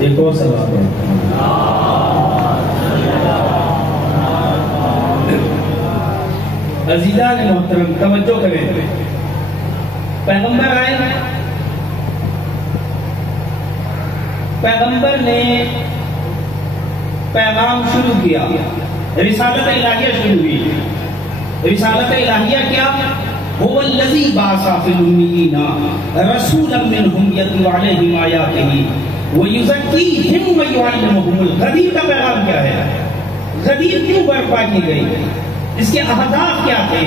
ایک اور سلام ہے. عزیزان محترم توجہ کریں. پیغمبر آئے، پیغمبر نے پیغام شروع کیا، رسالت الہیہ شروع ہوئی. رسالت الہیہ کیا؟ هو الذی بعث فی الامیین رسولا منہم یتلو علیہم آیاتہ ویزکیہم ویعلمہم. غدیر کا پیغام کیا ہے؟ غدیر کیوں برپا کی گئی؟ اس کے اہداف کیا تھے؟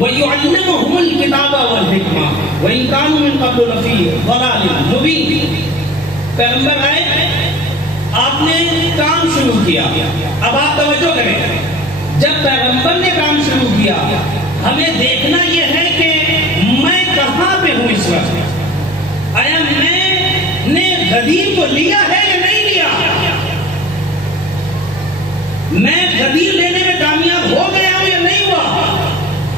وَيُعَلِّمُهُمُ الْكِتَابَ وَالْحِكْمَةَ وَإِنْ كَانُوا مِنْ قَبْلُ لَفِي ضَلَالٍ مُبِينٍ. پیغمبر آئے، آپ نے کام شروع کیا. اب آپ توجہ کریں، جب پیغمبر نے کام شروع کیا ہمیں دیکھنا یہ ہے کہ میں کہاں پہ ہوں اس وقت. آیا میں نے غدیر کو لیا ہے یا نہیں لیا؟ میں غدیر لینے میں کامیاب ہو گیا ہوں یا نہیں ہوا؟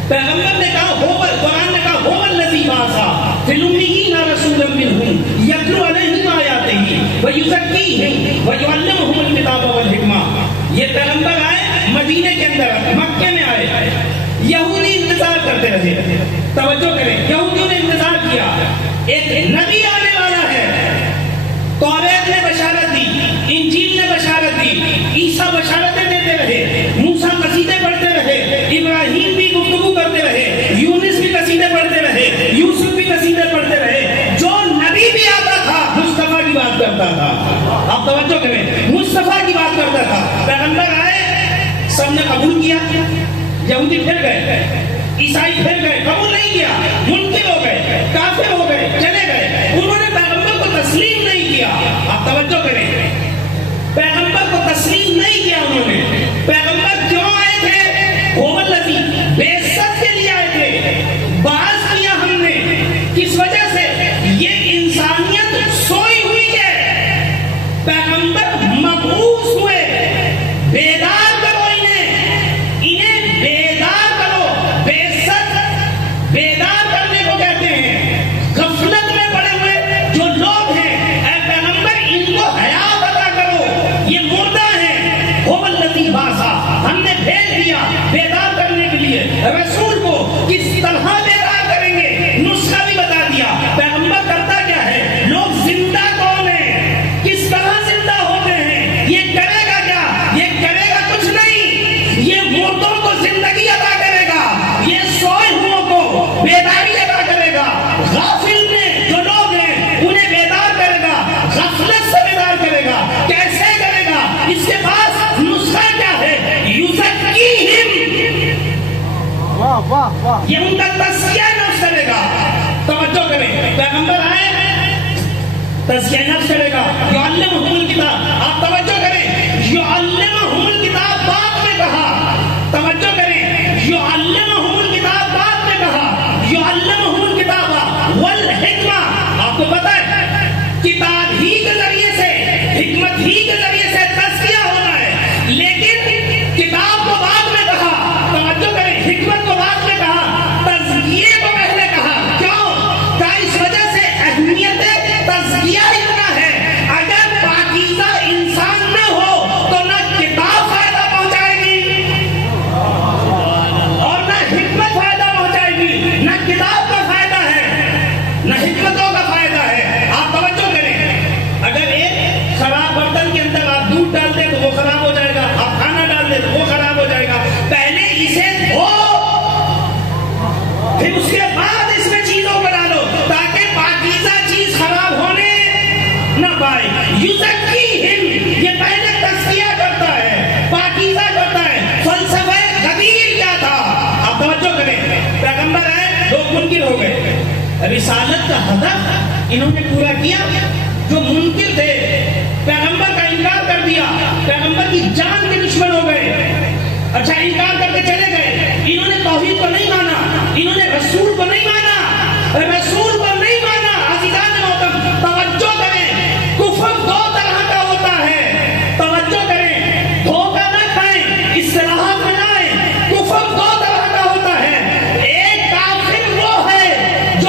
پیغمبر نے کہا قرآن نے کہا هو الذی بعث فی الامیین رسولا منہم یتلو علیہم آیاتہ ویزکیہم ویعلمہم الکتاب والحکمہ. یہ پیغمبر آئے مدینے کے اندر، مکے میں آئے. یہودی انتظار کرتے رہے. توجہ کریں، یہودیوں نے انتظار کیا، ایک نبی آنے والا ہے. توریت نے بشارت دی، انجیل نے بشارت دی، عیسیٰ بشارتیں دیتے رہے، موسیٰ قصیدے پڑھتے رہے، ابراہیم بھی گفتگو کرتے رہے، یونس بھی قصیدے پڑھتے رہے، یوسف بھی قصیدے پڑھتے رہے. جو نبی بھی آتا تھا مصطفیٰ کی بات کرتا تھا. آپ توجہ کریں، مصطفیٰ کی بات کرتا تھا. پیغمبر آئے، سب نے قبول کیا. یہودی پھر گئے، عیسائی پھر گئے، قبول نہیں کیا، منکر ہو گئے، کافر ہو گئے، چلے گئے. انہوں نے پیغمبر کو تسلیم نہیں کیا. آپ توجہ کریں، پیغمبر کو تسلیم نہیں کیا انہوں نے. پیغمبر کیوں آئے تھے؟ هو الذی، بعثت کے لیے آئے تھے. بعث کیا ہم نے کس وجہ سے؟ یہ انسانیت سوئی ہوئی ہے، پیغمبر مبعوث ہوئے. بیدار کرو انہیں بیدار کرو. بعثت بیدار کرنے کو کہتے ہیں. غفلت میں پڑے ہوئے جو لوگ ہیں، اے پیغمبر ان کو حیات عطا کرو، یہ مردہ ہیں. هو الذی بعث، ہم نے بھیج دیا بیدار کرنے کے لیے رسول کو. کس طرح بیدار کریں گے؟ نسخہ بھی بتا دیا. پیغمبر کرتا کیا ہے؟ لوگ زندہ کون ہیں، کس طرح زندہ ہوتے ہیں، یہ کرے گا کیا؟ یہ کرے گا کچھ نہیں. یہ مردوں کو زندگی عطا کرے گا، یہ سوئے ہوئوں کو بیداری عطا کرے گا. غافل میں جو لوگ ہیں انہیں بیدار کرے گا، غفلت سے بیدار کرے گا. کیسے کرے گا؟ اس کے پاس نسخہ کیا ہے؟ یزکیہم، یہ ان کا تزکیہ نفس کرے گا. توجہ کریں، پیغمبر آئے تزکیہ نفس کرے گا. یعلمہم الکتاب، آپ توجہ کریں، یعلمہم الکتاب بعد میں کہا. توجہ کریں، یعلمہم الکتاب بعد میں کہا. یعلمہم الکتاب والحکمہ. آپ کو پتہ ہے کتاب ہی کے ذریعے سے، حکمت ہی کے ذریعے سے تزکیہ ہونا ہے. لیکن کتاب کو بعد میں کہا. توجہ کریں، حکمت کو بعد میں کہا، تزکیے کو پہلے کہا. کیوں؟ کہ اس وجہ سے اہمیت تزکیہ اتنا ہے. اگر پاکیزہ انسان نہ ہو تو نہ کتاب فائدہ پہنچائے گی اور نہ حکمت فائدہ پہنچائے گی. نہ کتاب کا فائدہ ہے نہ حکمتوں کا فائدہ ہے. آپ توجہ کریں، اگر ایک خراب برتن کے اندر آپ دودھ ڈال دیں تو وہ خراب ہو جائے گا، آپ کھانا ڈال دیں تو وہ خراب ہو جائے گا. پہلے اسے دھو، پھر اس کے بعد اس میں چیزوں کو ڈالو تاکہ پاکیزہ چیز خراب ہونے نہ پائے. یزکیہم، یہ پہلے تزکیہ کرتا ہے، پاکیزہ کرتا ہے. فلسفہ غدیر کیا تھا؟ آپ توجہ کریں، پیغمبر آئے، لوگ منکر ہو گئے. رسالت کا ہدف انہوں نے پورا کیا. جو منکر تھے پیغمبر کا انکار کر دیا، پیغمبر کی جان کے دشمن ہو گئے. اچھا، انکار کر کے چلے گئے. انہوں نے توحید کو نہیں مانا، انہوں نے رسول کو نہیں مانا، رسول کو نہیں مانا. عزیزان محترم توجہ کریں، کفر دو طرح کا ہوتا ہے. توجہ کریں، دھوکہ نہ کھائیں، اصطلاحات میں نہ آئیں. کفر دو طرح کا ہوتا ہے. ایک کافر وہ ہے جو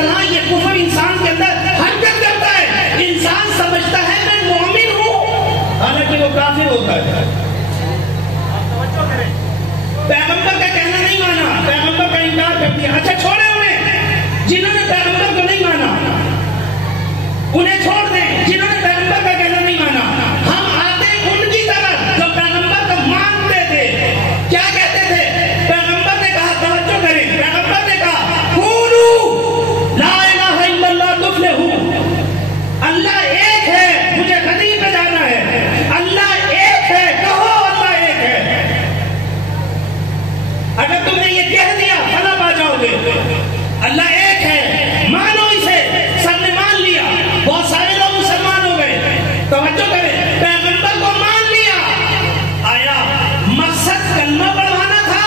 طرح یہ کفر انسان کے اندر حرکت کرتا ہے. انسان سمجھتا ہے میں مومن ہوں، حالانکہ وہ کافر ہوتا ہے. پیغمبر کا کہنا نہیں مانا، پیغمبر کا انکار کر دیا. اچھا چھوڑے انہیں جنہوں نے پیغمبر کو نہیں مانا، انہیں چھوڑ دیں جنہوں نے پیغمبر کا کہنا نہیں مانا. ہم آتے ان کی طرف جو پیغمبر کو مانتے تھے. کیا کہتے تھے؟ پیغمبر نے کہا، توجہ کریں، پیغمبر نے کہا قولوا لا الہ الا اللہ تفلحوا. اللہ ایک ہے، مجھے غدیر پہ جانا ہے. اللہ ایک ہے، کہو اللہ ایک ہے. اگر تم نے یہ کہہ دیا فلاں پا جاؤ گے. اللہ ایک ہے، مانو اسے. سب نے مان لیا، بہت سارے لوگ مسلمان ہو گئے. توجہ کریں، پیغمبر کو مان لیا. آیا مقصد کلمہ پڑھوانا تھا؟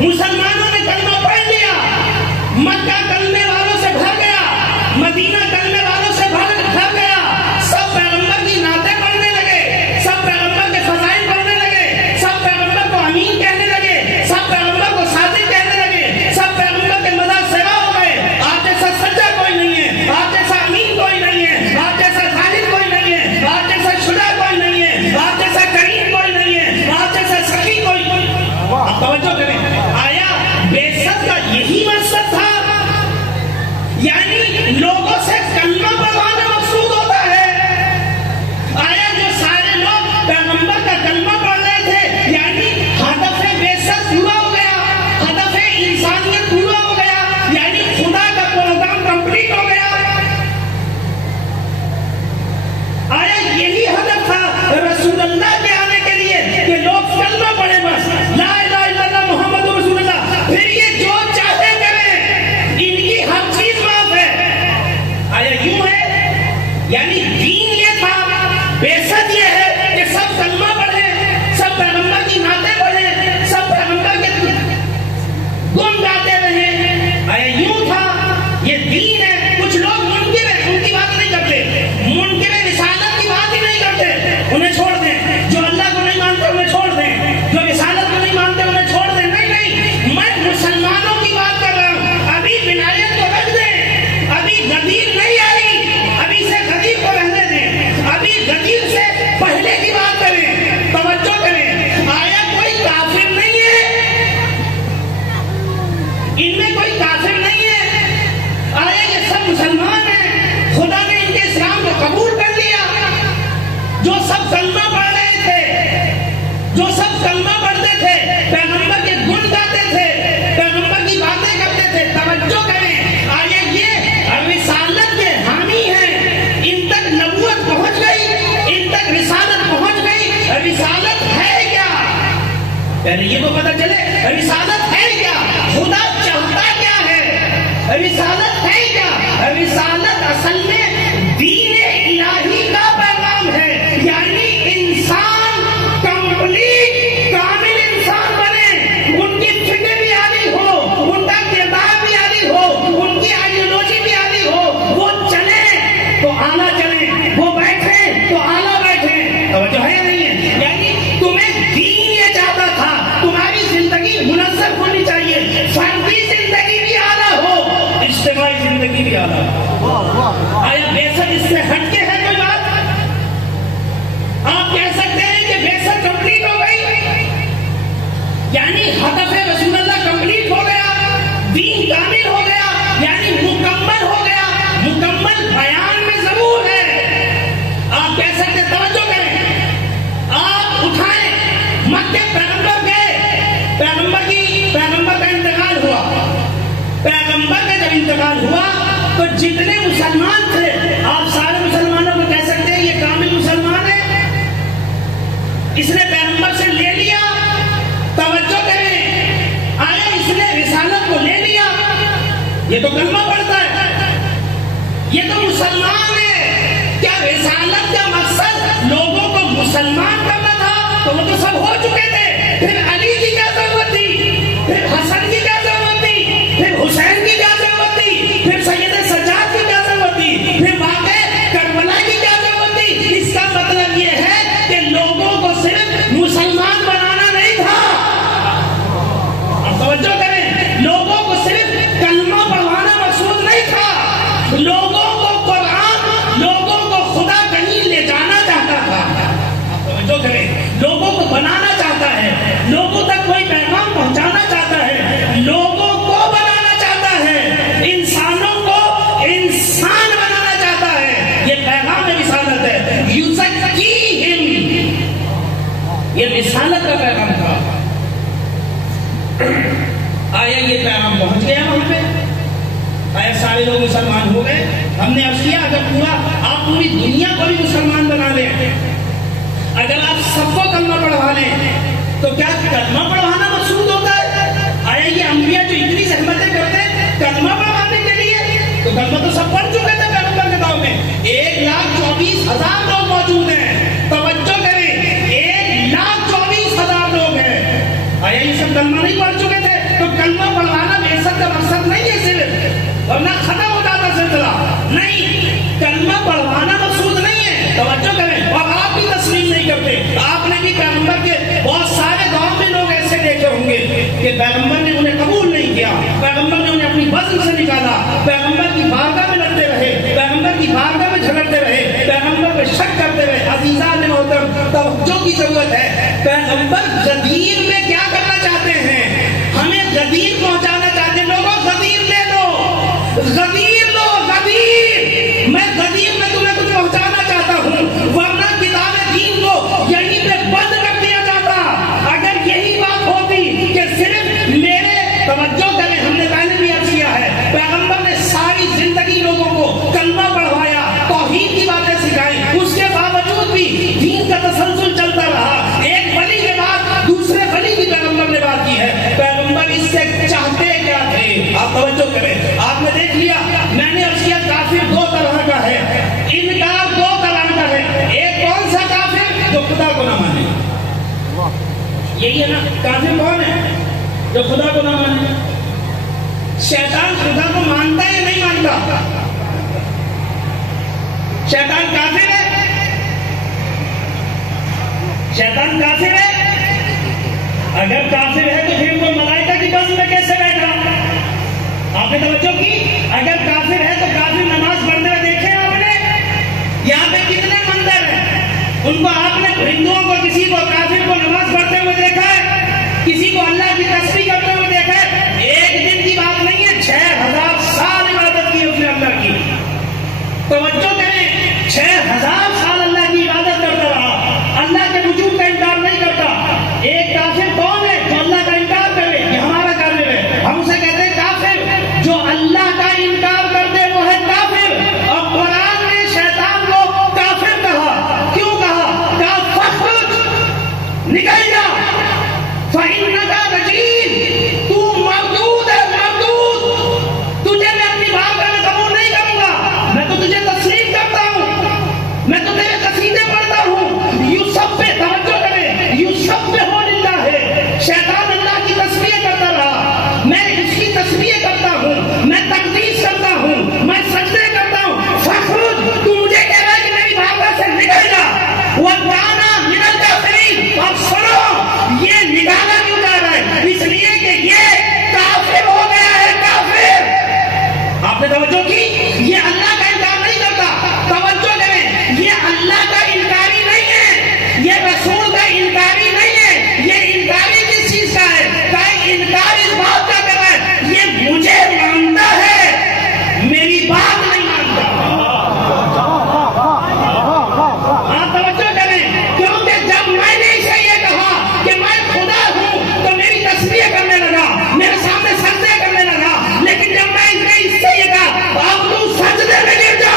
مسلمانوں نے کلمہ پڑھ لیا. مکہ کلمے والوں سے بھر گیا، مدینہ کلمے والوں سے بھر گیا. سب پیغمبر کی نعتیں پڑھنے لگے، سب پیغمبر کے فضائل پڑھنے لگے، سب پیغمبر کو امین کہنے لگے، سب پیغمبر کو صادق کہنے لگے، سب پیغمبر کے مدد سوا ہو گئے. آپ جیسا سچا کوئی نہیں ہے، آپ جیسا امین کوئی نہیں ہے، آپ جیسا ظاہر کوئی نہیں ہے، آپ جیسا شجاع کوئی نہیں ہے، آپ جیسا کریم کوئی نہیں ہے، آپ جیسا سخی کوئی نہیں ہے. آپ توجہ کریں، آیا بعثت کا یہی مقصد تھا؟ یعنی لوگوں سے کلمہ پڑھوانا مقصود ہوتا ہے. آیا جو سارے لوگ پیغمبر کا کلمہ پڑھ رہے تھے، یعنی ہدف بعثت پورا ہو گیا، ہدف انسانیت پورا ہو گیا، یعنی خدا کا پروگرام کمپلیٹ ہو گیا. آیا یہی ہدف تھا رسول اللہ کے آنے کے لیے کہ لوگ کلمہ پڑھیں، بس لا الہ الا اللہ محمد رسول اللہ، پھر یہ جو چاہے کریں، ان کی ہر چیز معاف ہے. آیا یوں ہے؟ یعنی دین یہ تھا، بعثت یہ ہے کہ سب کلمہ پڑھیں، سب پیغمبر کی نعتیں پڑھیں، سب پیغمبر کے گن گاتے رہیں. آیا یوں تھا؟ یہ دین ہے. کچھ لوگ منکر ہیں، ان کی بات نہیں کرتے، منکر رسالت کی بات ہی نہیں کرتے. انہیں چھوڑ دیں. جو اللہ کو نہیں مانتے انہیں چھوڑ دیں، جو رسالت کو نہیں مانتے انہیں چھوڑ دیں. نہیں نہیں، میں مسلمانوں کی بات کر رہا ہوں. ابھی ولایت کو رکھ دیں، ابھی غدیر نہیں آئی، ابھی سے غدیر کو رہنے دیں، ابھی غدیر سے پہلے کی بات کریں. توجہ کریں، آیا کوئی کافر نہیں ہے، ان میں کوئی کافر نہیں ہے. آیا یہ سب مسلمان ہیں، خدا نے ان کے اسلام کو قبول کر لیا. جو سب کلمہ پڑھ رہے تھے، جو سب کلمہ پڑھتے تھے، پیغمبر کے گن گاتے تھے، پیغمبر کی باتیں کرتے تھے. توجہ کریں، آیا یہ رسالت کے حامی ہیں، ان تک نبوت پہنچ گئی، ان تک رسالت پہنچ گئی. رسالت ہے کیا؟ پہلے یہ تو پتہ چلے رسالت ہے کیا، خدا چاہتا کیا ہے. رسالت ہے کیا؟ رسالت اصل میں دین الہی کا پیغام ہے. یعنی انسان کمپلیٹ کامل انسان بنے، ان کی فکر بھی عالی ہو، ان کا کردار بھی عالی ہو، ان کی آئیڈیالوجی بھی عالی ہو. وہ چلیں تو اعلیٰ چلیں، وہ بیٹھیں تو اعلیٰ بیٹھیں. توجہ ہے نہیں ہے؟ یعنی تمہیں دین یہ چاہتا تھا تمہاری زندگی منظم ہونی چاہیے، فردی زندگی بھی اعلیٰ ہو، اجتماعی زندگی بھی اعلیٰ ہو. آیا بعثت اس سے ہٹ کے ہے کوئی بات؟ آپ کہہ سکتے ہیں کہ بعثت کمپلیٹ ہو گئی، یعنی ہدف رسول اللہ کمپلیٹ ہو گیا، دین کامل ہو گیا، یعنی مکمل ہو گیا. مکمل بیان میں ضرور ہے. آپ کہہ سکتے ہیں، توجہ کریں، آپ اٹھائیں مکے پیغمبر گئے، پیغمبر کا انتقال ہوا. پیغمبر کا جب انتقال ہوا تو جتنے مسلمان تھے، آپ سارے مسلمانوں کو کہہ سکتے ہیں یہ کامل مسلمان ہے، اس نے پیغمبر سے لے لیا. توجہ کریں، آیا اس نے رسالت کو لے لیا. یہ تو کلمہ پڑھتا ہے، یہ تو مسلمان ہے. کیا رسالت کا مقصد لوگوں کو مسلمان کرنا تھا؟ تو وہ تو سب ہو چکے تھے. پھر علی کی کیا ضرورت تھی؟ پھر حسن کی کیا ضرورت تھی؟ پھر حسین کی کیا ضرورت تھی؟ پھر سید سجاد کی کیا ضرورت تھی؟ پھر واقع کربلا کی کیا ضرورت تھی؟ اس کا مطلب یہ ہے کہ لوگوں کو صرف مسلمان بنانا نہیں تھا. اب توجہ کریں، لوگوں کو صرف سارے لوگ مسلمان ہو گئے. ہم نے عرض کیا اگر آپ پوری دنیا کو بھی مسلمان بنا لیں, اگر آپ سب کو کلمہ پڑھوا لیں, تو کیا کلمہ پڑھوانا مقصود ہوتا ہے؟ آیا یہ انبیاء جو اتنی زحمتیں کرتے ہیں کلمہ پڑھوانے کے لیے, تو کلمہ تو سب پڑھ چکے تھے پیغمبر کے دور میں. 1,24,000 لوگ موجود ہیں, توجہ کریں, 1,24,000 لوگ ہیں. آیا یہ سب کلمہ نہیں پڑھ چکے تھے؟ تو کلمہ پڑھوانا بعثت کا مقصد نہیں ہے صرف, ورنہ ختم ہو جاتا سلسلہ. نہیں, کلمہ پڑھوانا مقصود نہیں ہے. توجہ کریں, اور آپ بھی تسلیم نہیں کرتے. آپ نے بھی پیغمبر کے بہت سارے دور میں لوگ ایسے دیکھے ہوں گے کہ پیغمبر نے انہیں قبول نہیں کیا, پیغمبر نے انہیں اپنی وزن سے نکالا, پیغمبر کی بارگاہ میں لڑتے رہے, پیغمبر کی بارگاہ میں جھگڑتے رہے, پیغمبر پہ شک کرتے رہے. عزیزان محترم, توجہ کی ضرورت ہے. پیغمبر غدیر میں کیا کرنا چاہتے ہیں؟ ہمیں غدیر پہنچانا چاہتے ہیں. لوگوں غدیر دے دو, غدیر دو, غدیر. میں غدیر میں تمہیں کچھ پہنچانا چاہتا ہوں, ورنہ کتاب دین کو یہیں پہ بند کر دیا جاتا. اگر یہی بات ہوتی کہ صرف میرے, توجہ کریں, ہم نے پہلے بھی عرض کیا ہے, پیغمبر نے ساری زندگی لوگوں کو کلمہ پڑھوایا, توحید کی باتیں سکھائی, اس کے باوجود بھی دین کا تسلسل چلتا رہا. ایک ولی کے بعد دوسرے ولی کی پیغمبر نے بات کی ہے. پیغمبر اس سے چاہتے کیا تھے؟ آپ توجہ کریں. آپ نے دیکھ لیا, میں نے عرض کیا کافر دو طرح کا ہے, انکار دو طرح کا ہے. ایک کون سا کافر؟ جو خدا کو نہ مانے. یہی ہے نا کافر. کون ہے جو خدا کو نہ مانے؟ شیطان خدا کو مانتا ہے یا نہیں مانتا؟ شیطان کافر ہے. شیطان کافر ہے. اگر کافر ہے تو پھر وہ ملائکہ کی بزم میں کیسے بیٹھا؟ آپ نے توجہ کی؟ اگر کافر ہے تو کافر نماز پڑھتے ہوئے دیکھے آپ نے؟ یہاں پہ کتنے مندر ہیں, ان کو آپ نے ہندوؤں کو, کسی کو, کافر کو نماز پڑھتے ہوئے دیکھا ہے؟ کسی کو اللہ کی تسبیح کرتے ہوئے دیکھا ہے؟ ایک دن کی بات نہیں ہے, 6,000 سال عبادت کی اس نے اللہ کی. توجہ کریں, 6,000 سال اللہ کی عبادت کرتا رہا, اللہ کے وجود کا انکار نہیں کرتا. ایک کافر کون ہے جو اللہ کا انکار کرے؟ یہ ہمارا کافر ہے. ہم اسے کہتے ہیں کافر. جو اللہ کا انکار کر دے وہ ہے کافر. اور قرآن نے شیطان کو کافر کہا. کیوں کہا؟ کہا فخرج, نکل جا, فإنک رجیم, تو مردود ہے, مردود. تجھے میں اپنی بات میں قبول نہیں کروں گا. میں تو تجھے تسلیم کرتا ہوں, میں تو تیرے قصیدے پڑھتا ہوں. یوسف پہ توجہ کریں, یوسف پہ ہو للہ ہے. شیطان اللہ کی تسبیح کرتا رہا, میں اس کی تسبیح کرتا ہوں, میں تقدیس کرتا ہوں, میں سجدے کرتا ہوں. فخرج, تو مجھے کہہ رہا ہے کہ میری بات سے نکل جا. وَكَانَ مِنَ الْكَافِرِينَ. اور سنو, یہ نکالا کیوں جا رہا ہے؟ اس لیے کہ یہ کافر ہو گیا ہے, کافر. آپ نے توجہ کی؟ یہ اللہ کا انکار نہیں کرتا. توجہ کریں, یہ اللہ کا انکاری نہیں ہے, یہ رسول کا انکاری نہیں ہے. یہ انکاری کس چیز کا ہے؟ انکار اس بات کا کر رہا ہے, یہ مجھے مانتا ہے, میری بات نہیں مانتا. آپ توجہ کریں, کیونکہ جب میں نے اسے یہ کہا کہ میں خدا ہوں تو میری تسبیح کرنے لگا, میرے سامنے سجدے کرنے لگا. لیکن جب میں اس سے یہ کہا اب تو سجدے میں گر جا,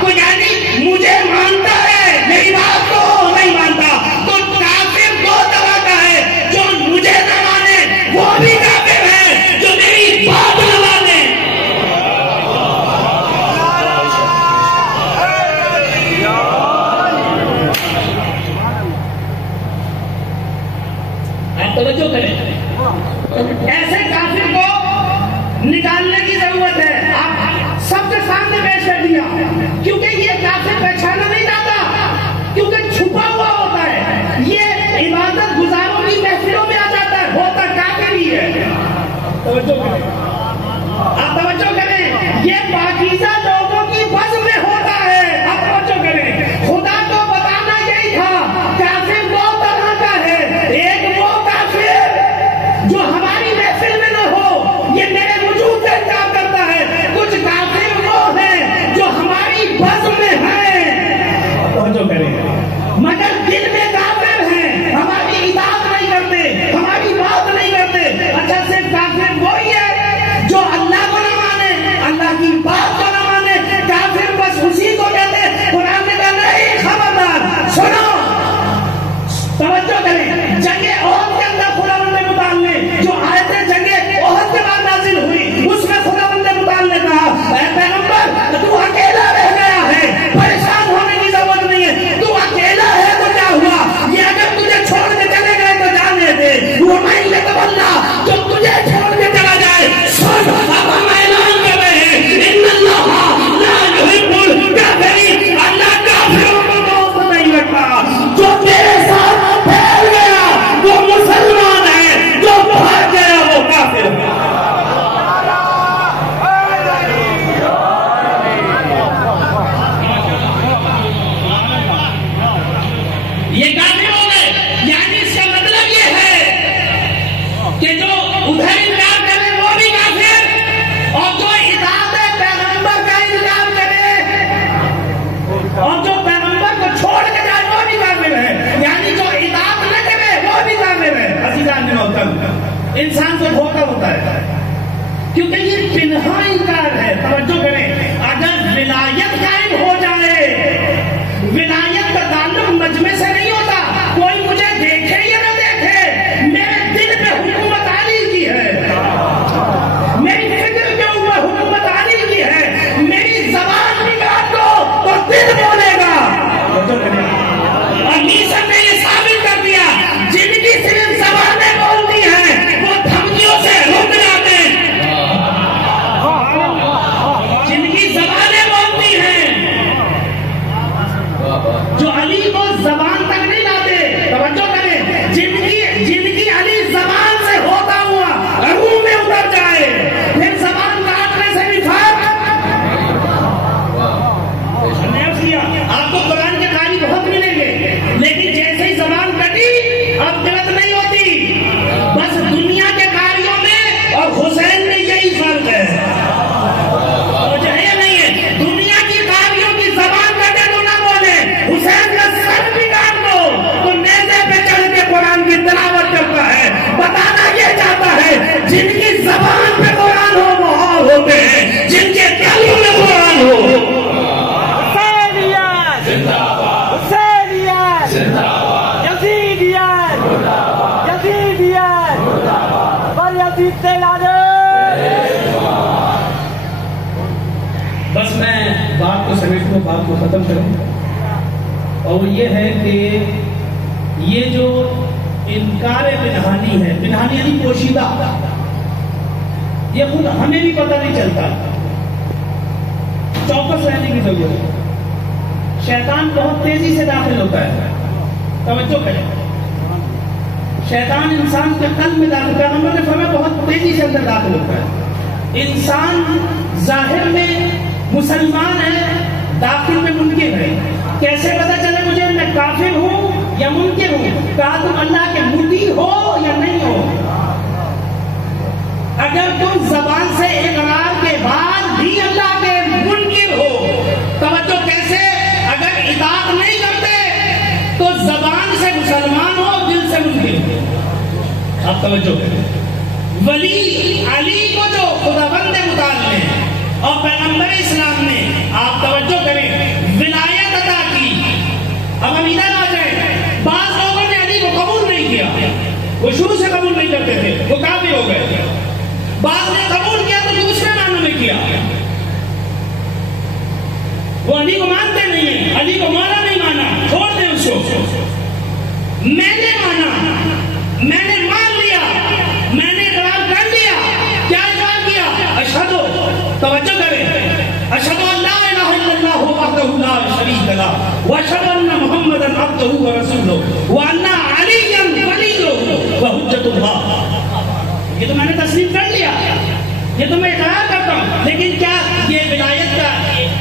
تو یعنی مجھے مانتا ہے, میری بات کو نہیں مانتا. تو کافر دو طرح کا ہے, جو مجھے نہ مانے وہ بھی کافر ہے, جو میری بات نہ مانے. آپ توجہ کریں, ایسے کافر کو نکالنے کی ضرورت ہے. آپ سب کے سامنے پیش کر دیا, کیونکہ یہ کافر پہچانا نہیں جاتا, کیونکہ چھپا ہوا ہوتا ہے. یہ عبادت گزاروں کی محفلوں میں آ جاتا ہے, ہوتا کافر ہی ہے. توجہ کریں, آپ توجہ کریں, یہ پاکیزہ لوگوں کی بز میں ہوتا ہے. آپ توجہ کریں, خدا کو بتانا یہی تھا, کافر دو طرح کا ہے. ایک وہ کافر جو ہماری محفل میں نہ ہو, یہ میرے وجود کا انکار کرتا ہے. کچھ کافر وہ ہیں جو ہماری بز میں ہیں, توجہ کریں, مگر دل میں کافر ہیں, ہماری اطاعت نہیں کرتے, ہماری بات نہیں کرتے. اچھا, صرف کافر وہی ہے جو اللہ کو یہاں انکار ہے. توجہ کریں, اگر ولایت قائم ہو جائے, ولایت کا تعلق مجمع سے نہیں ہوتا. کوئی مجھے دیکھے یا نہ دیکھے, میرے دل پہ حکومت علی کی ہے, میری فکر کے اوپر حکومت علی کی ہے. میری زبان نکال دو تو دل بولے گا. اور نیسن نے یہ ثابت کر دیا, جن کی صرف زبانیں بولتی ہیں وہ دھمکیوں سے رک جاتے ہیں. جن کی زبانیں بولتی ہیں, جو علی کو زبان تک نہیں لاتے. توجہ کریں, جن کی علی زبان سے ہوتا ہوا روح میں اتر جائے, پھر زبان کاٹنے سے بھی فرق. آپ کو قرآن کے قاری بہت ملیں گے, لیکن جیسے ہی زبان کٹی اب غلط نہیں ہوتی. بس دنیا کے قاریوں میں اور حسین میں یہی فرق ہے. جو ہے یا نہیں ہے, دنیا کی قاریوں کی زبان کٹے تو نہ بولے, حسین کا سر بھی کاٹ دو تو نیزے پہ چڑھ کے قرآن کی تلاوت کرتا ہے. بتانا یہ چاہتا ہے, جن کی زبان پہ قرآن ہو وہ اور ہوتے ہیں, جن کے قلب میں قرآن ہو. بس میں بات کو سمیٹ کو بات کو ختم کروں, اور یہ ہے کہ یہ جو انکار پنہانی ہے, پنہانی یعنی پوشیدہ, یہ خود ہمیں بھی پتہ نہیں چلتا. چوکس رہنے کی ضرورت ہے. شیطان بہت تیزی سے داخل ہوتا ہے. توجہ کریں, شیطان انسان کے قلب میں داخل ہوتا ہے. ہم نے فرمایا بہت تیزی سے اندر داخل ہوتا ہے. انسان ظاہر میں مسلمان ہے, داخل میں منکر ہے. کیسے پتا چلے مجھے میں کافر ہوں یا منکر ہوں؟ کہا تم اللہ کے مطیع ہو یا نہیں ہو. اگر تم زبان سے اقرار کے بعد بھی اللہ کے منکر ہو, توجہ کیسے, اگر اطاعت نہیں کرتے تو زبان سے مسلمان ہو, دل سے منکر ہو. آپ توجہ کریں, ولی علی کو جو خداوند متعال نے اور پیغمبر اسلام نے, آپ توجہ کریں, ولایت عطا کی. اب ہم ادھر آ جائیں, بعض لوگوں نے علی کو قبول نہیں کیا, وہ شروع سے قبول نہیں کرتے تھے, وہ کافر ہو گئے. بعض نے قبول کیا تو دوسرے معنوں میں کیا, وہ علی کو مانتے نہیں ہیں, علی کو مولا نہیں مانا, چھوڑ دیں اس کو. میں نے مانا, میں نے مان لیا, میں نے اقرار کر لیا. کیا اقرار کیا؟ اشہدو, توجہ کریں, اشہدو ان لا الہ الا اللہ وحدہ لا شریک لہ واشہدو ان محمدا عبدہ ورسولہ وان علیٰ ولیہ وحجۃ اللہ. یہ تو میں نے تسلیم کر لیا, یہ تو میں اقرار کرتا ہوں, لیکن کیا یہ ولایت کا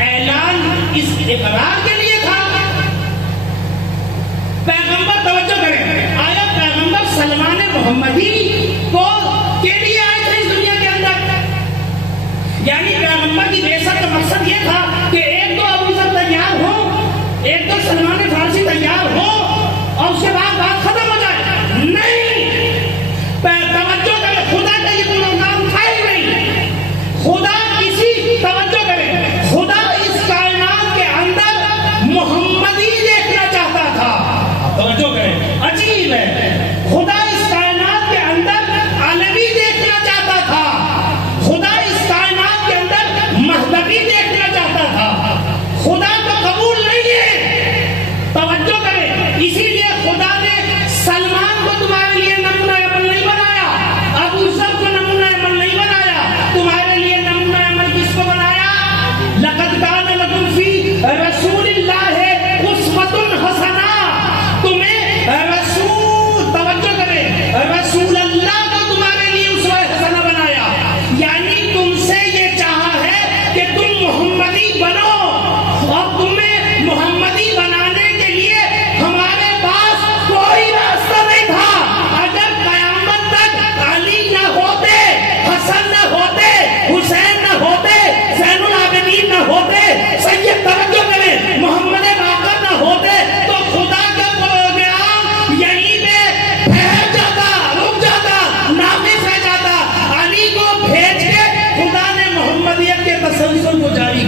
اعلان اس اقرار کے لیے تھا؟ پیغمبر, توجہ کریں, آیا پیغمبر سلمان محمدی کو کے لیے آئے تھے اس دنیا کے اندر؟ یعنی پیغمبر کی بعثت کا مقصد یہ تھا کہ ایک تو ابو ذر تیار ہو, ایک تو سلمان فارسی تیار ہو, اور اس کے بعد بات ختم ہو جائے؟ نہیں, توجہ کریں, خدا کا یہ کوئی نام تھا ہی نہیں. خدا کسی, توجہ کریں, خدا اس کائنات کے اندر محمدی دیکھنا چاہتا تھا. توجہ کریں, عجیب ہے, خدا اس کائنات کے اندر علوی دیکھنا چاہتا تھا, خدا اس کائنات کے اندر مہدوی دیکھنا چاہتا تھا.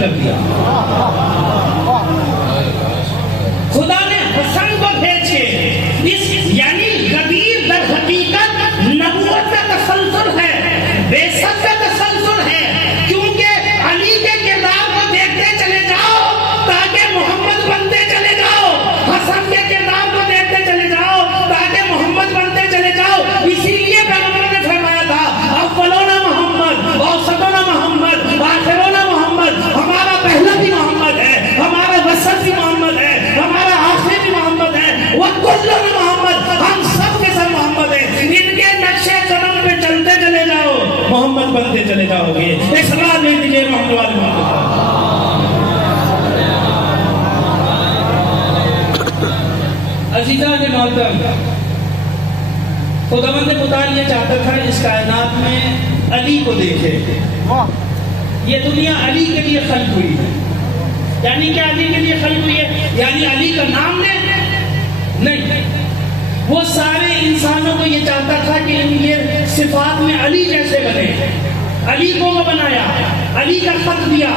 ترقی کر دیا. خدا نے حسن کو بھیج کے یعنی غدیر در حقیقت نبوت کا تسلسل ہے، بعثت کا تسلسل ہے، کیونکہ علی کے کردار کو دیکھتے چلے جاؤ تاکہ محمد بنتے چلے جاؤ، حسن کے کردار کو دیکھتے چلے جاؤ تاکہ محمد بنتے چلے جاؤ. اسی لیے پیغمبر نے فرمایا تھا اولون محمد، اوسطون محمد، آخرون محمد. ہمارا پہلا بھی محمد ہے، ہمارا وسط بھی محمد ہے، ہمارا آخر بھی محمد ہے، وکلنا محمد، ہم سب کے سب محمد ہیں. ان کے نقشے قدم پہ چلتے چلے جاؤ، محمد بنتے چلے جاؤ گے. ایک سلام دے دیجیے محمد والے محمد. عزیزان محترم، خداوند متعال یہ چاہتا تھا اس کائنات میں علی کو دیکھے. یہ دنیا علی کے لیے خلق ہوئی ہے. یعنی کیا علی کے لیے خلق ہوئی ہے؟ یعنی علی کا نام لے نہیں، وہ سارے انسانوں کو یہ چاہتا تھا کہ ان یہ صفات میں علی جیسے بنے. علی کو وہ بنایا، علی کا خط دیا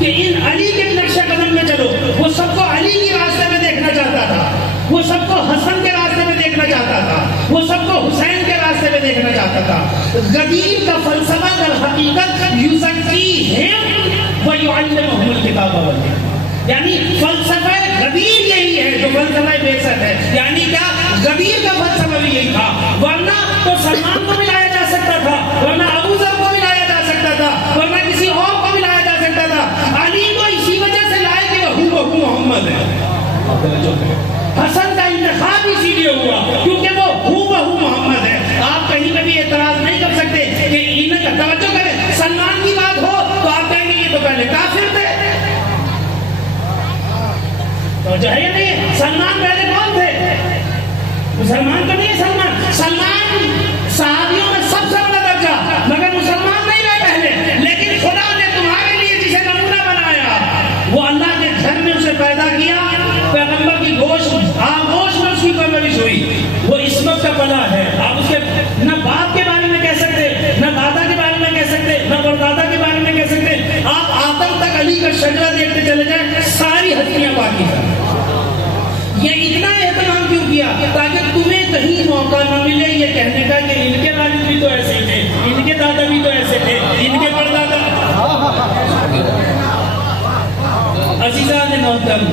کہ ان علی کے نقش قدم میں چلو. وہ سب کو علی کے راستے میں دیکھنا چاہتا تھا، وہ سب کو حسن کے راستے میں دیکھنا چاہتا تھا، وہ سب کو حسین کے راستے میں دیکھنا چاہتا تھا. غدیر کا فلسفہ در حقیقت یزکیہم ویعلمہم الکتاب والحکمہ، یعنی فلسفہ غدیر یہی ہے جو فلسفہ بعثت ہے. یعنی کیا؟ غدیر کا فلسفہ بھی یہی تھا. ورنہ تو سلمان کو بھی لایا جا سکتا تھا، ورنہ ابو ذر کو بھی لایا جا سکتا تھا، ورنہ کسی اور کو بھی لایا جا سکتا تھا. علی کو اسی وجہ سے لائے کہ وہ ہو محمد ہے. حسن کا انتخاب اسی لیے ہوا کیونکہ وہ ہو محمد ہے. آپ کہیں پہ بھی اعتراض نہیں کر سکتے کہ ان کا توجہ کریں. سلمان کی بات ہو تو آپ کہیں گے یہ تو پہلے کافر تھے. توجہ ہے یا نہیں؟ سلمان پہلے کون تھے؟ مسلمان تو نہیں ہے. سلمان صحابیوں میں سب سے بڑا درجہ، مگر مسلمان نہیں رہے پہلے. لیکن خدا نے تمہارے لیے جسے نمونہ بنایا وہ اللہ کے گھر میں اسے پیدا کیا. پیغمبر کی آغوش میں اس کی پرورش ہوئی. وہ عصمت کا پلا ہے. آپ اس کے نہ باپ کے بارے میں کہہ سکتے، نہ دادا کے بارے میں کہہ سکتے، نہ پردادا کے بارے میں کہہ سکتے. آپ آدم تک علی کا شجرہ دیکھتے چلے جائیں، ساری ہستیاں باقی ہیں. یہ اتنا اہتمام کیوں کیا؟ تاکہ تمہیں کہیں موقع نہ ملے یہ کہنے کا کہ ان کے والد بھی تو ایسے تھے، ان کے دادا بھی تو ایسے تھے، ان کے پردادا. عزیزان محترم،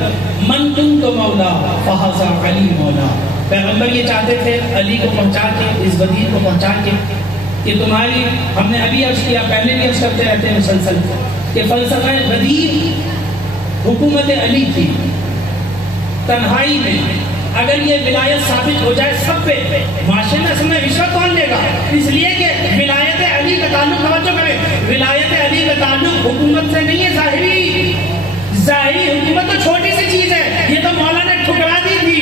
من تم تو مولا فہذا علی مولا. پیغمبر یہ چاہتے تھے علی کو پہنچا کے، اس غدیر کو پہنچا کے کہ تمہاری، ہم نے ابھی عرض کیا، پہلے بھی عرض کرتے رہتے ہیں مسلسل، کہ فلسفہ غدیر حکومت علی تھی. تنہائی میں اگر یہ ولایت ثابت ہو جائے سب پہ، معاشرے میں اصل میں رشوت کون لے گا؟ اس لیے کہ ولایت علی کا تعلق، توجہ کریں، ولایت علی کا تعلق حکومت سے نہیں ہے. ظاہری حکومت تو چھوٹی سی چیز ہے، یہ تو مولا نے ٹھکرا دی تھی.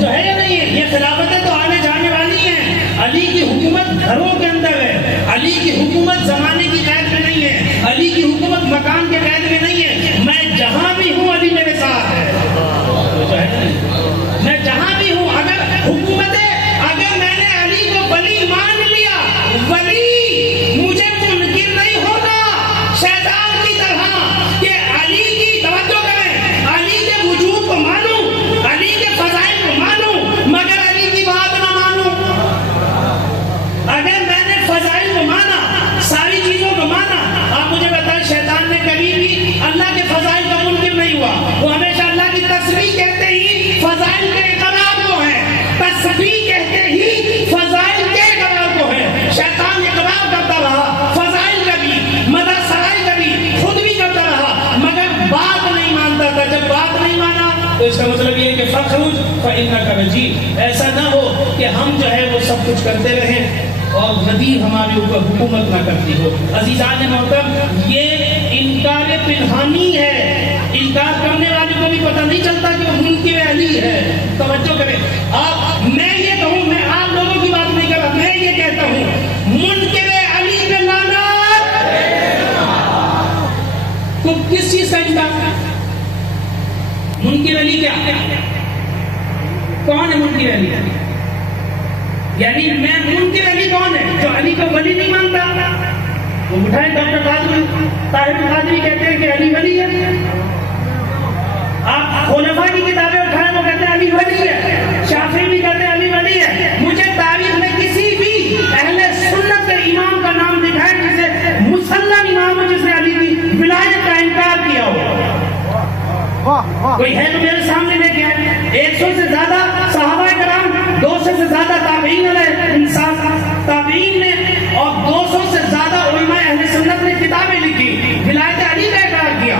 جو ہے یا نہیں ہے؟ یہ خلافتیں تو آنے جانے والی ہیں. علی کی حکومت گھروں کے اندر ہے. علی کی حکومت زمانے کی قید میں نہیں ہے. علی کی حکومت مکان کے قید میں نہیں ہے. میں جہاں بھی ہوں علی میرے ساتھ ہے. میں جہاں بھی ہوں، اگر اگر میں نے علی کو ولی مان لیا، ولی مجھے منکر نہیں ہوتا شیطان کی طرح کہ علی کی، توجہ کریں، علی کے وجود کو مانوں، علی کے فضائل کو مانوں، مگر علی کی بات نہ مانوں. اگر میں نے فضائل کو مانا، ساری چیزوں کو مانا، آپ مجھے بتائیں شیطان نے کبھی بھی اللہ کے فضائل کا منکر نہیں ہوا. وہ ہمیشہ اللہ کی تسبیح کہتے ہی فضائل کے اقرار کو ہے، تسبیح کہتے ہی فضائل کے اقرار کو ہے. شیطان اقرار کرتا رہا فضائل کا بھی، مدح سرائی کا بھی، خود بھی کرتا رہا، مگر بات نہیں مانتا تھا. جب بات نہیں مانا تو اس کا مطلب یہ ہے کہ فخرج فإنک رجیم. ایسا نہ ہو کہ ہم جو ہے وہ سب کچھ کرتے رہیں اور غدیر ہمارے اوپر حکومت نہ کرتی ہو. عزیزان محترم، یہ انکار پنہانی ہے. انکار کرنے والے کو بھی پتہ نہیں چلتا کہ وہ منکر علی ہے. توجہ کریں، میں یہ کہوں، میں آپ لوگوں کی بات نہیں کر رہا، میں یہ کہتا ہوں منکر علی پہ لعنت. تو کس چیز کا انکار؟ منکر علی کیا؟ کون ہے منکر علی؟ یعنی میں منکر علی کون ہے؟ جو علی کو ولی نہیں مانتا. وہ اٹھائیں ڈاکٹر قادری طاہر قادری کہتے ہیں کہ علی ولی ہے. آپ خلفاء کی کتابیں اٹھائیں وہ کہتے ہیں علی ولی ہے. شافعی بھی کہتے ہیں علی ولی ہے. مجھے تاریخ میں کسی بھی اہل سنت کے امام کا نام دکھائے جسے مسلم امام ہو جس نے علی کی ولایت کا انکار کیا ہو. کوئی ہے تو میرے سامنے لے کے آئے. 100 سے زیادہ صحابہ کرام، 200 سے زیادہ تابعین علیہ انصاف تابعین نے، اور 200 سے زیادہ علماء اہل سنت نے کتابیں لکھی، ولایت علی کا اقرار کیا.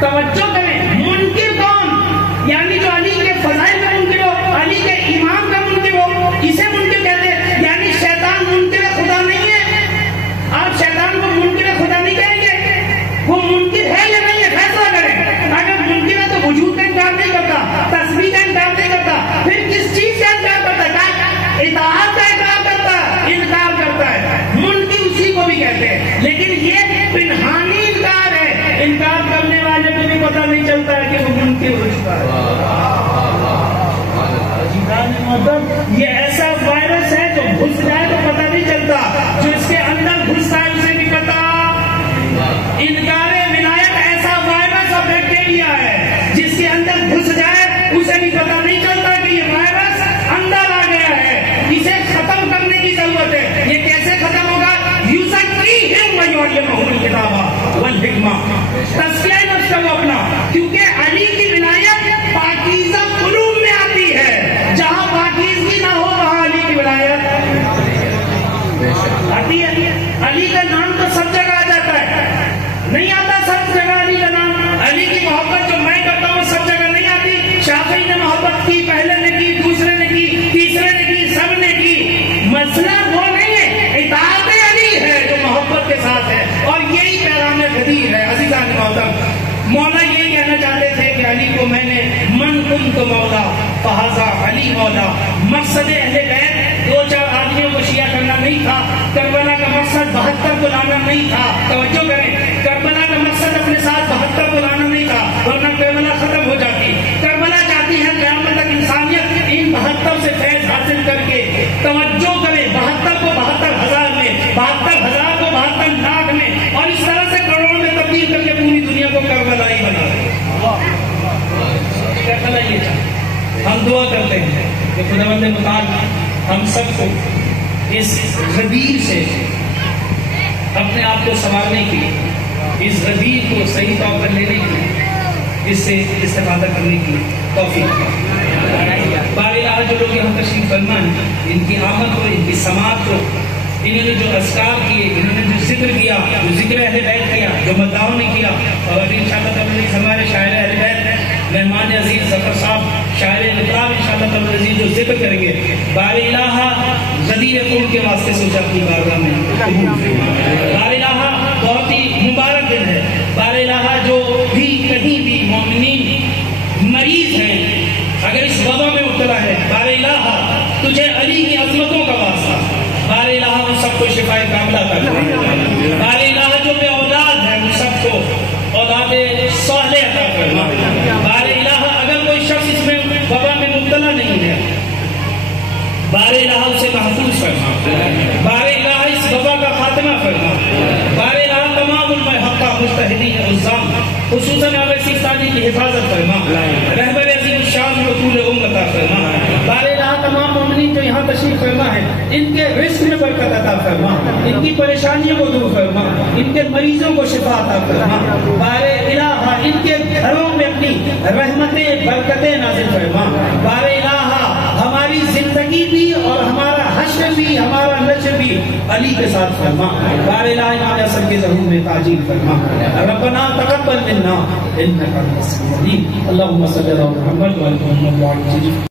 توجہ کریں، منکر کون؟ یعنی جو علی کے فضائل کا منکر ہو، علی کے امام کا منکر ہو، اسے منکر کہتے ہیں. یعنی شیطان منکر خدا نہیں ہے. آپ شیطان کو منکر خدا نہیں کہیں گے. وہ منکر ہے یا نہیں ہے فیصلہ کریں. اگر منکر ہے تو وجود کا انکار نہیں کرتا، تسبیح کا انکار نہیں کرتا، پھر کس چیز کا انکار کرتا ہے؟ اطاعت کا انکار کرتا ہے، انکار کرتا ہے. منکر اسی کو بھی کہتے ہیں. لیکن یہ پنہانی انکار ہے. انکار کرنے والے کو بھی پتہ نہیں چلتا ہے کہ وہ منکر ہو چکا ہے. یہ ایسا وائرس ہے جو گھس جائے تو پتہ نہیں چلتا، جو اس کے اندر گھستا ہے اسے بھی پتہ. انکار ولایت ایسا وائرس اور بیکٹیریا ہے جس کے اندر گھس جائے اسے بھی پتہ نہیں چلتا کہ یہ وائرس اندر آ گیا ہے. اسے ختم کرنے کی ضرورت ہے. یہ کیسے ختم ہوگا؟ یزکیہم ویعلمہم الکتاب والحکمہ. تزکیہ نفس کا اپنا، کیونکہ علی کی ولایت پاکیزہ قلوب میں آتی ہے. جہاں پاکیزگی نہ ہو وہاں علی کی ولایت آتی ہے. علی کا نام تو سب جگہ آ جاتا ہے، نہیں آتا سب جگہ علی کا نام. علی کی محبت جو میں کرتا ہوں سب جگہ نہیں آتی. شافعی نے محبت کی، پہلے نے کی، دوسرے نے کی، تیسرے نے کی، سب نے کی. مسئلہ وہ نہیں ہے، اطاعت علی ہے جو محبت کے ساتھ ہے، اور یہی پیغام غدیر ہے. عزیزان محترم، مولا یہ کہنا چاہتے تھے کہ علی کو میں نے من کنت مولا فہذا علی مولا. مقصد اہل بیت 2-4 آدمیوں کو شیعہ کرنا نہیں تھا. کربلا کا مقصد 72 کو لانا نہیں تھا. توجہ کریں، کربلا کا مقصد اپنے ساتھ 72 کو لانا نہیں تھا، ورنہ کربلا ختم ہو جاتی. کربلا چاہتی ہے قیامت تک انسانیت ان 72 سے فیض حاصل کر کے. توجہ کریں، 72 کو 72,000 میں، 72,000 کو 72 لاکھ میں، اور اس طرح سے کروڑ میں تبدیل کر کے پوری دنیا کو کربلا ہی بنا دیں. ہم دعا کرتے ہیں کہ خداوند متعال ہم سب کو اس غدیر سے اپنے آپ کو سنوارنے کی، اس غدیر کو صحیح طور پر لینے کی، اس سے استفادہ کرنے کی توفیق. بار الہ جو لوگ یہاں تشریف فرما ہیں، ان کی آمد کو، ان کی سماعت کو، انہوں نے جو اذکار کیے، انہوں نے جو ذکر کیا، جو ذکر اہل بیت کیا، جو مدعاؤں نے کیا، اور ابھی انشاءاللہ تعالی ہمارے شاعر اہل بیت مہمان عزیز ظفر صاحب شاعر انقلاب انشاءاللہ تعالی عزیز جو ذکر کریں گے، بار الہ غدیر قوم کے واسطے سوچا اپنی بارگاہ میں قبول فرما. بار الہ بہت ہی مبارک دن ہے. بار الہ جو بھی کہیں بھی مومنین مریض ہیں، اگر اس وبا میں مبتلا ہے، بار الہ تجھے علی کی عظمتوں کا واسطہ، بار الہ ان سب کو شفائے کاملہ عطا فرما. بار الہ جو بے اولاد ہے ان سب کو اولاد صالح عطا فرما. بار الہ اگر کوئی شخص اس میں وبا میں مبتلا نہیں ہے، بار الہ اسے محفوظ فرما. بار الہ اس وبا کا خاتمہ فرما. بار الہ تمام علماء حقہ مجتہدین عظام خصوصاً علیہ سیستانی کی حفاظت فرما. رہبر عظیم الشان کو طول عمر عطا فرما. بار الہ تمام مومنین جو یہاں تشریف فرما ہے، ان کے رزق میں برکت عطا فرما، ان کی پریشانیوں کو دور فرما، ان کے مریضوں کو شفا عطا فرما. بار الہ ان کے گھروں میں اپنی رحمتیں برکتیں نازل فرما. بار الہ ہماری زندگی بھی اور ہمارا حشر بھی، ہمارا نشر بھی علی کے ساتھ فرما. بار الہ امام حسن کے ظہور میں تعجیل فرما. ربنا تقبل منا انک انت السمیع العلیم. اللهم صل علی محمد و علی محمد.